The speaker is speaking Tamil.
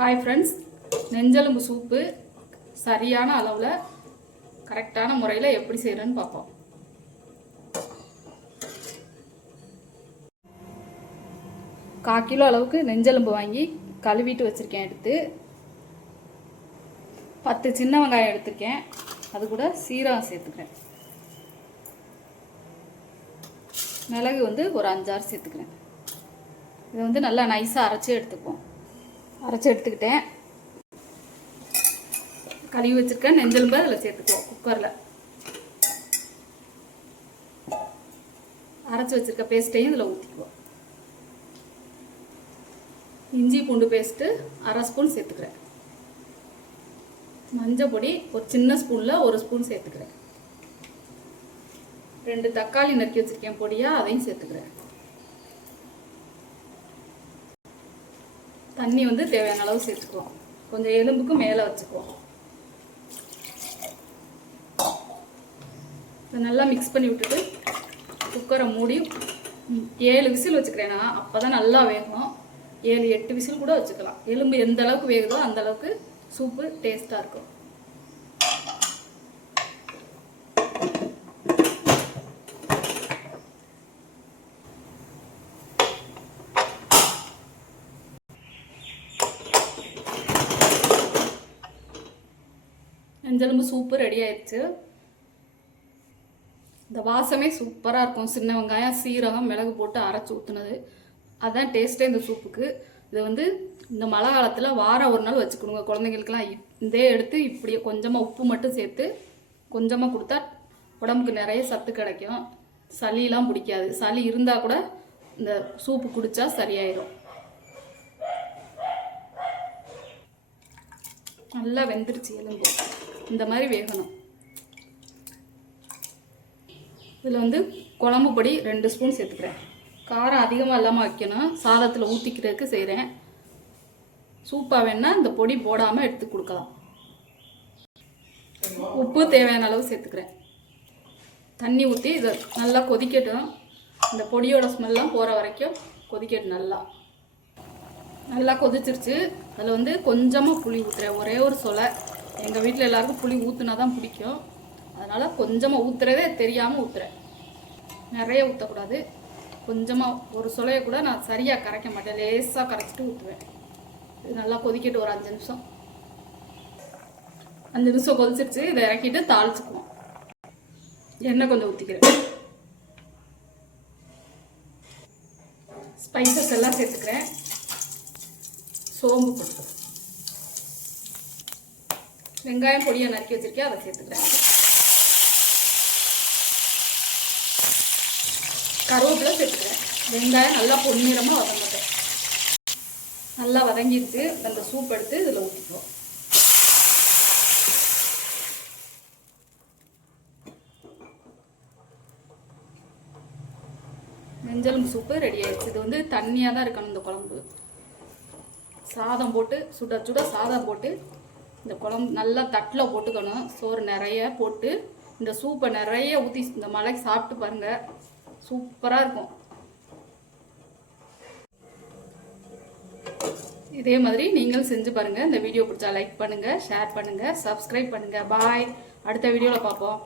ஹாய் ஃப்ரெண்ட்ஸ், நெஞ்செலும்பு சூப்பு சரியான அளவில் கரெக்டான முறையில் எப்படி செய்கிறேன்னு பார்ப்போம். கால் கிலோ அளவுக்கு நெஞ்செலும்பு வாங்கி கழுவிட்டு வச்சுருக்கேன். எடுத்து 10 சின்ன வெங்காயம் எடுத்துருக்கேன். அது கூட சீரகம் சேர்த்துக்கிறேன். மிளகு ஒரு 5-6 சேர்த்துக்கிறேன். இதை நல்லா நைஸாக அரைச்சி எடுத்துக்குவோம். அரைச்சி எடுத்துக்கிட்டேன். கழுவி வச்சுருக்கேன் நெஞ்செலும்பு அதில் சேர்த்துக்குவோம். குக்கரில் அரைச்சி வச்சுருக்க பேஸ்ட்டையும் இதில் ஊற்றிக்குவோம். இஞ்சி பூண்டு பேஸ்ட்டு 1/2 ஸ்பூன் சேர்த்துக்கிறேன். மஞ்சள் பொடி ஒரு சின்ன ஸ்பூனில் 1 ஸ்பூன் சேர்த்துக்கிறேன். 2 தக்காளி நறுக்கி வச்சுருக்கேன் பொடியாக, அதையும் சேர்த்துக்கிறேன். தண்ணி தேவையான அளவு சேர்த்துக்குவோம். கொஞ்சம் எலும்புக்கு மேலே வச்சுக்குவோம். இதை நல்லா மிக்ஸ் பண்ணி விட்டுட்டு குக்கரை மூடி 7 விசில் வச்சுக்கிறேன். நான் அப்போ தான் நல்லா வேகும். 7-8 விசில் கூட வச்சுக்கலாம். எலும்பு எந்த அளவுக்கு வேகுதோ அந்த அளவுக்கு சூப்பு டேஸ்ட்டாக இருக்கும். நெஞ்செலும்பு சூப்பு ரெடி ஆயிடுச்சு. இந்த வாசமே சூப்பராக இருக்கும். சின்ன வெங்காயம் சீரகம் மிளகு போட்டு அரைச்சி ஊற்றுனது அதுதான் டேஸ்ட்டே இந்த சூப்புக்கு. இது இந்த மழை காலத்தில் வாரம் ஒரு நாள் வச்சுக்கணுங்க. குழந்தைங்களுக்கெல்லாம் இதே எடுத்து இப்படியே கொஞ்சமாக உப்பு மட்டும் சேர்த்து கொஞ்சமாக கொடுத்தா உடம்புக்கு நிறைய சத்து கிடைக்கும். சளியெலாம் பிடிக்காது. சளி இருந்தால் கூட இந்த சூப்பு குடித்தா சரியாயிடும். நல்லா வெந்துருச்சு எலும்பு. இந்த மாதிரி வேகணும். இதில் குழம்பு பொடி 2 ஸ்பூன் சேர்த்துக்கிறேன். காரம் அதிகமாக இல்லாமல் வைக்கணும். சாதத்தில் ஊற்றிக்கிறதுக்கு செய்கிறேன். சூப்பாக வேணால் இந்த பொடி போடாமல் எடுத்து கொடுக்கலாம். உப்பு தேவையான அளவு சேர்த்துக்கிறேன். தண்ணி ஊற்றி இதை நல்லா கொதிக்கட்டும். இந்த பொடியோட ஸ்மெல்லாம் போகிற வரைக்கும் கொதிக்கட்டும். நல்லா கொதிச்சிருச்சு. அதில் கொஞ்சமாக புளி ஊற்றுறேன். ஒரே ஒரு சொலை. எங்கள் வீட்டில் எல்லாருக்கும் புளி ஊற்றுனா தான் பிடிக்கும். அதனால் கொஞ்சமாக ஊற்றுறதே தெரியாமல் ஊற்றுறேன். நிறைய ஊற்றக்கூடாது. கொஞ்சமாக ஒரு சொலையை கூட நான் சரியாக கரைக்க மாட்டேன். லேசாக கரைச்சிட்டு ஊற்றுவேன். இது நல்லா கொதிக்கிட்டு ஒரு 5 நிமிஷம். 5 நிமிஷம் கொதிச்சிருச்சு. இதை இறக்கிட்டு தாளிச்சுக்குவோம். எண்ணெய் கொஞ்சம் ஊற்றிக்கிறேன். ஸ்பைசஸ் எல்லாம் சேர்த்துக்கிறேன். சோம்பு போட்டு வெங்காயம் பொடியை நறுக்கி வச்சிருக்கேன், அதை சேர்த்துக்கிறேன். கருவேப்பிலை சேர்த்துக்கிறேன். வெங்காயம் நல்லா பொன்னிறமாக வதங்கட்டும். நல்லா வதங்கிடுச்சு. அந்த சூப் எடுத்து இதில் ஊற்றிக்குவோம். நெஞ்செலும்பு சூப்பு ரெடி ஆயிடுச்சு. இது தண்ணியாக தான் இருக்கணும் இந்த குழம்பு. சாதம் போட்டு சுட சுட சாதம் போட்டு இந்த குழம்பு நல்லா தட்டில் போட்டுக்கணும். சோறு நிறைய போட்டு இந்த சூப்பை நிறைய ஊற்றி இந்த மலைக்கு சாப்பிட்டு பாருங்கள். சூப்பராக இருக்கும். இதே மாதிரி நீங்களும் செஞ்சு பாருங்கள். இந்த வீடியோ பிடிச்சா லைக் பண்ணுங்கள், ஷேர் பண்ணுங்கள், சப்ஸ்கிரைப் பண்ணுங்கள். பாய். அடுத்த வீடியோவில் பார்ப்போம்.